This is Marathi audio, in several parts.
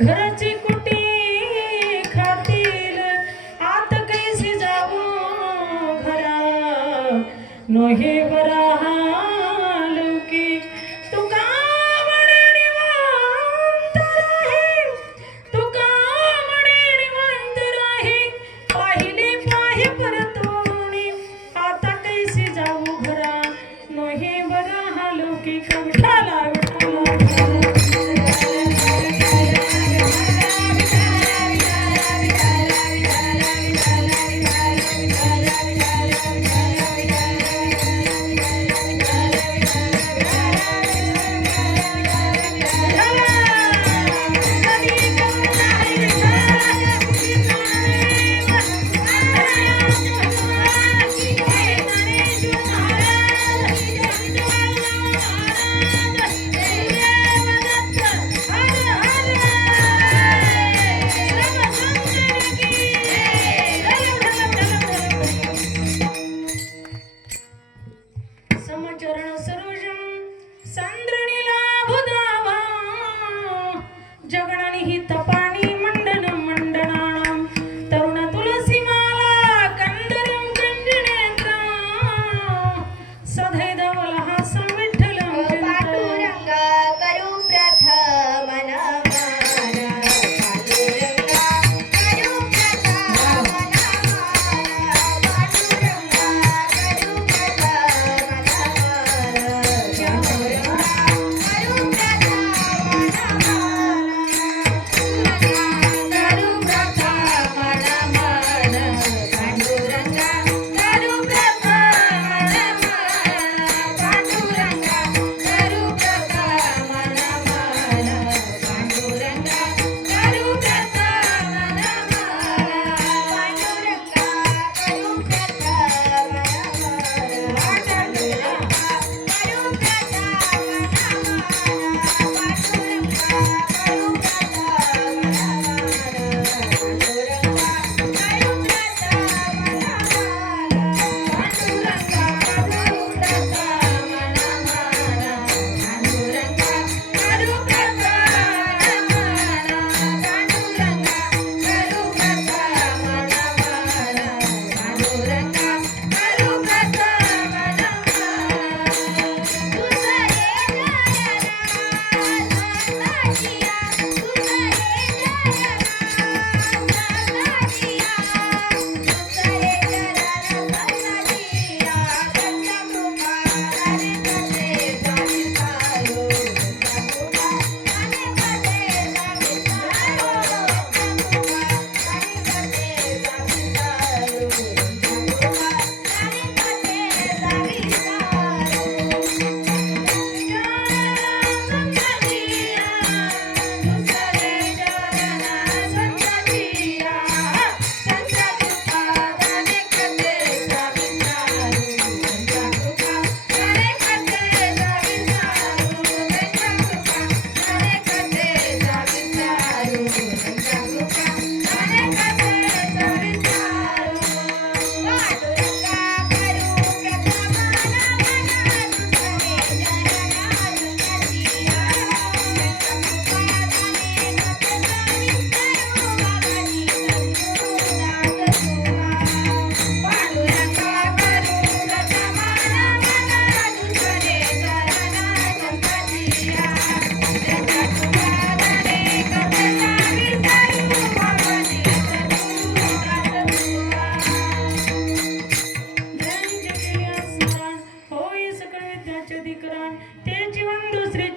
घराची कुटी खातील आत कैसी जाऊ घरा नोहे बरा लौकिक तुका म्हणे निवांत राही तुका म्हणे निवांत राही पाहिले पाहे परतोणी आता कैसी जाऊ घरा नोहे बरा लौकिक विठाला समचरण सरोजम संद्रणीला भुदावा जगणानी ही तपाणी मंडन मंडनाणम तरुण तुलसी माला कंदरम कंजनेत्र सदैव हासं विठ्ठलं पांडुरंग करू प्रथम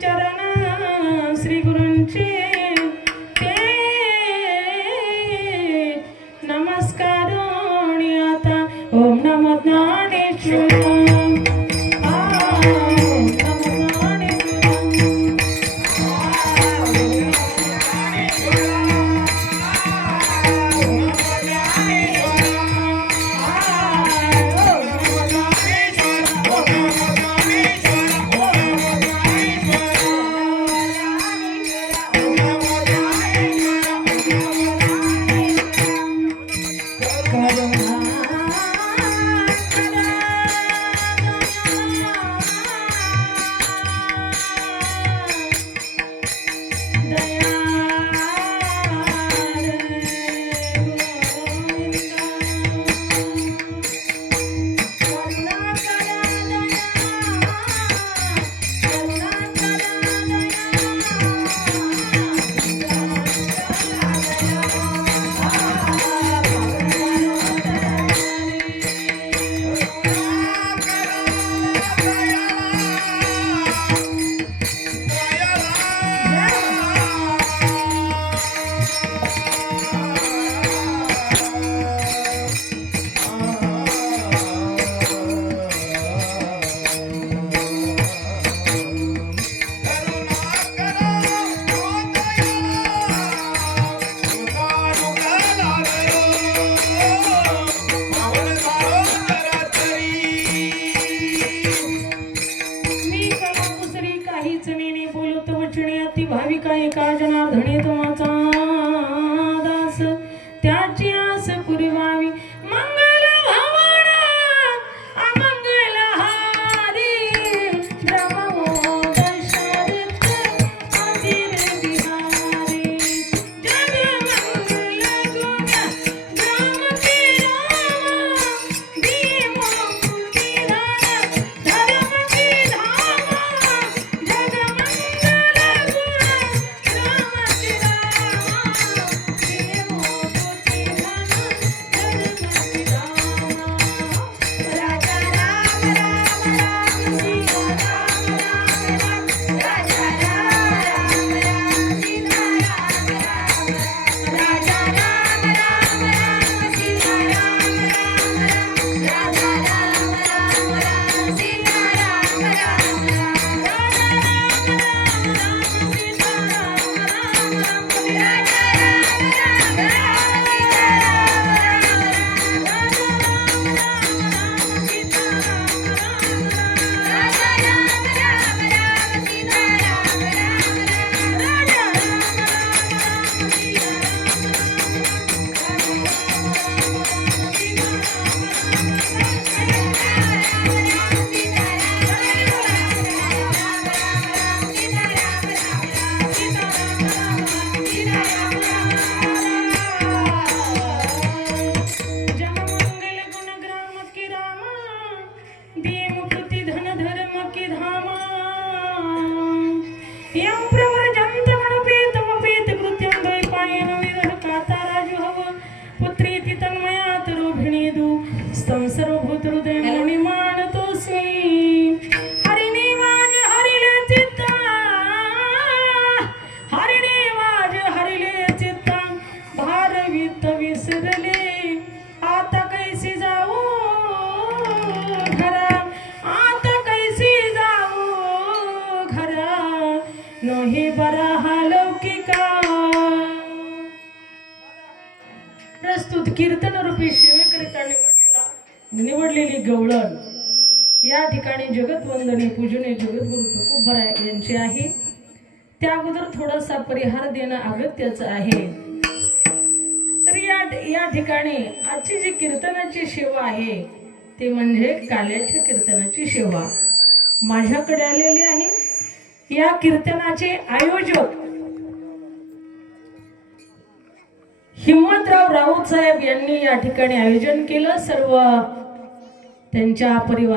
नमन श्री गुरूंचे ते नमस्कार आता ओम नमो ज्ञानेश्वर Thank you. जनार्दनी तुमचा दास त्याची आस पुरवावी मंगल भवन अमंगल हारी ब्रह्मोदशादित्य अजिर बिहारी जग मंगल गुण ग्रामती राम भीमो कुटीराम धर्म की धाम जग मंगल गुण ग्रामती राम भीमो कुटीराम धर्म की धाम राजा राम राम राम सीता राम राम राजा राम राम सीता राम राम राजा राम राम राम सीता राम राम राजा राम राम राम सीता राम राम जनमंगल गुण ग्राम की रामा भीम कृति धन धर्म की धामा यम प्रवर जंत मणपेत मपेत कृत्यं द्वैपायन विरह कातारा जुहव पुत्री ती तन्मया तरुभिणी दु स्तम सर्वभूत हृदय मणिमान तोस्मी हरिणी वाज हरिले चित्ता हरिणी वाज हरिले चित्ता भारवित विसरले आता कैसी जाऊ घरा आता कैसी जाऊ घरा नही बरा हा लौकिका प्रस्तुत कीर्तन रूपी शिवकरिता निवडलेली गवळण या ठिकाणी जगतवंदने पूजने जगद्गुरु तुकोबराय यांची आहे. त्या अगोदर थोडासा परिहार देणं अगत्याचं आहे. तर या ठिकाणी आजची जी कीर्तनाची सेवा आहे ते म्हणजे काल्याच्या कीर्तनाची सेवा माझ्याकडे आलेली आहे. या कीर्तनाचे आयोजक हिम्मतराव राऊत साहेब यांनी या ठिकाणी आयोजन केलं. सर्व त्यांच्या परिवार